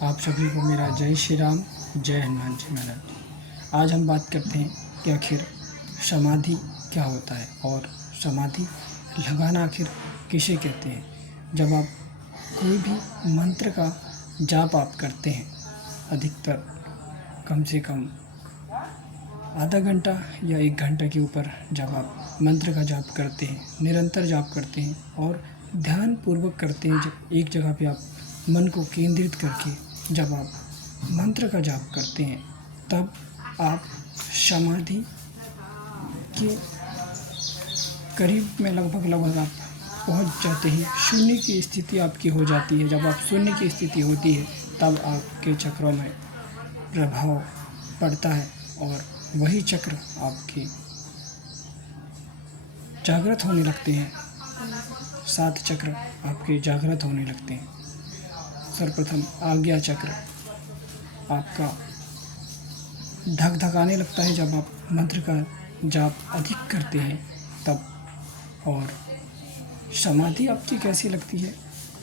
आप सभी को मेरा जय श्री राम, जय हनुमान जी महाराज। आज हम बात करते हैं कि आखिर समाधि क्या होता है और समाधि लगाना आखिर किसे कहते हैं। जब आप कोई भी मंत्र का जाप आप करते हैं, अधिकतर कम से कम आधा घंटा या 1 घंटा के ऊपर जब आप मंत्र का जाप करते हैं, निरंतर जाप करते हैं और ध्यानपूर्वक करते हैं, जब एक जगह पे आप मन को केंद्रित करके जब आप मंत्र का जाप करते हैं, तब आप समाधि के करीब में लगभग आप पहुंच जाते हैं। शून्य की स्थिति आपकी हो जाती है। जब आप शून्य की स्थिति होती है, तब आपके चक्रों में प्रभाव पड़ता है और वही चक्र आपके जागृत होने लगते हैं। 7 चक्र आपके जागृत होने लगते हैं। सर्वप्रथम आज्ञा चक्र आपका धक-धकाने लगता है जब आप मंत्र का जाप अधिक करते हैं तब। और समाधि आपकी कैसी लगती है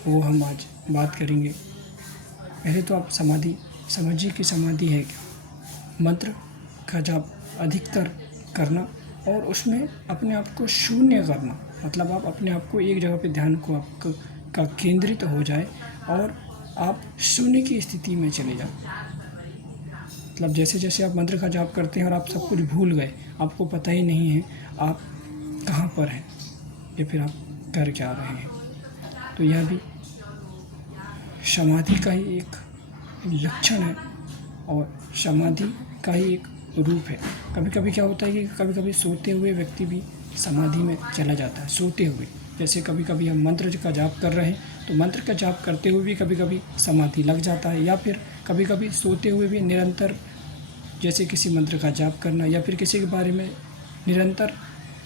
वो हम आज बात करेंगे। पहले तो आप समाधि समझिए कि समाधि है क्या। मंत्र का जाप अधिकतर करना और उसमें अपने आप को शून्य करना, मतलब आप अपने आप को एक जगह पे ध्यान को आपका केंद्रित हो जाए और आप शून्य की स्थिति में चले जाओ। मतलब जैसे जैसे आप मंत्र का जाप करते हैं और आप सब कुछ भूल गए, आपको पता ही नहीं है आप कहाँ पर हैं या फिर आप कर क्या रहे हैं, तो यह भी समाधि का ही एक लक्षण है और समाधि का ही एक रूप है। कभी कभी क्या होता है कि कभी कभी सोते हुए व्यक्ति भी समाधि में चला जाता है। सोते हुए, जैसे कभी कभी हम मंत्र का जाप कर रहे हैं तो मंत्र का जाप करते हुए भी कभी कभी समाधि लग जाता है, या फिर कभी कभी सोते हुए भी निरंतर जैसे किसी मंत्र का जाप करना या फिर किसी के बारे में निरंतर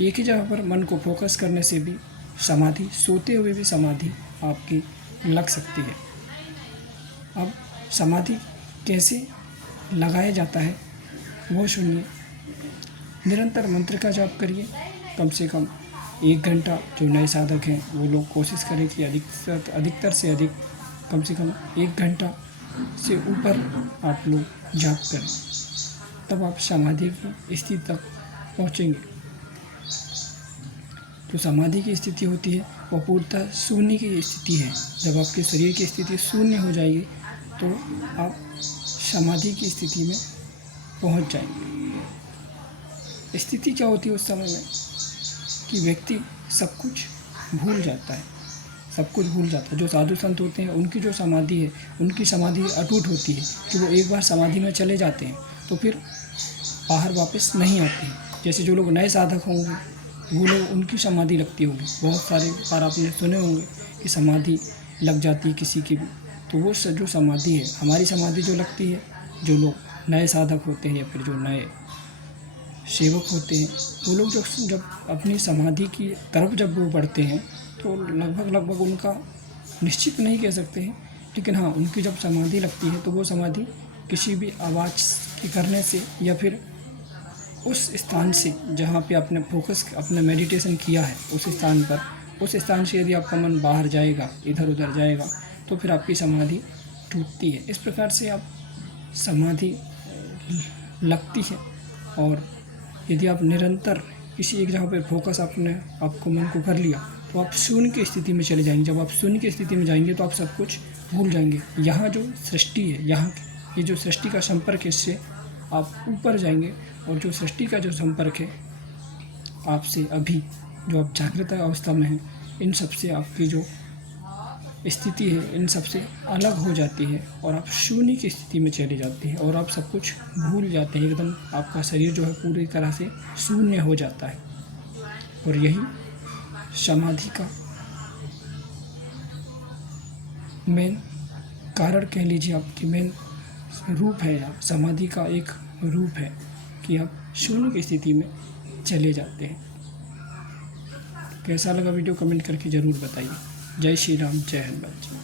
एक ही जगह पर मन को फोकस करने से भी समाधि, सोते हुए भी समाधि आपकी लग सकती है। अब समाधि कैसे लगाया जाता है वो सुनिए। निरंतर मंत्र का जाप करिए, कम से कम 1 घंटा। जो नए साधक हैं वो लोग कोशिश करें कि अधिकतर से अधिक कम से कम 1 घंटा से ऊपर आप लोग जाप करें, तब आप समाधि की स्थिति तक पहुँचेंगे। तो समाधि की स्थिति होती है वो पूर्णतः शून्य की स्थिति है। जब आपके शरीर की स्थिति शून्य हो जाएगी तो आप समाधि की स्थिति में पहुँच जाएंगे। स्थिति क्या होती है उस समय में कि व्यक्ति सब कुछ भूल जाता है, सब कुछ भूल जाता है। जो साधु संत होते हैं उनकी जो समाधि है, उनकी समाधि अटूट होती है कि वो एक बार समाधि में चले जाते हैं तो फिर बाहर वापस नहीं आते हैं। जैसे जो लोग नए साधक होंगे वो लोग, उनकी समाधि लगती होगी। बहुत सारे बार आपने सुने होंगे कि समाधि लग जाती है किसी की भी। तो वो जो समाधि है, हमारी समाधि जो लगती है, जो लोग नए साधक होते हैं या फिर जो नए सेवक होते हैं, वो लोग जब अपनी समाधि की तरफ जब वो बढ़ते हैं तो लगभग उनका निश्चित नहीं कह सकते हैं, लेकिन हाँ, उनकी जब समाधि लगती है तो वो समाधि किसी भी आवाज़ की करने से या फिर उस स्थान से जहाँ पे आपने फोकस, अपने मेडिटेशन किया है उस स्थान पर, उस स्थान से यदि आपका मन बाहर जाएगा, इधर उधर जाएगा, तो फिर आपकी समाधि टूटती है। इस प्रकार से आप समाधि लगती है। और यदि आप निरंतर किसी एक जगह पर फोकस आपको मन को कर लिया तो आप शून्य की स्थिति में चले जाएंगे। जब आप शून्य की स्थिति में जाएंगे तो आप सब कुछ भूल जाएंगे। यहाँ जो सृष्टि है, यहाँ ये जो सृष्टि का संपर्क है, इससे आप ऊपर जाएंगे। और जो सृष्टि का जो संपर्क है आपसे, अभी जो आप जागृत अवस्था में हैं, इन सब से आपकी जो स्थिति है इन सब से अलग हो जाती है और आप शून्य की स्थिति में चले जाते हैं और आप सब कुछ भूल जाते हैं। एकदम आपका शरीर जो है पूरी तरह से शून्य हो जाता है। और यही समाधि का मेन कारण कह लीजिए, आपकी मेन रूप है। आप समाधि का एक रूप है कि आप शून्य की स्थिति में चले जाते हैं। कैसा लगा वीडियो कमेंट करके ज़रूर बताइए। जय श्री राम, जय हनुमान जी।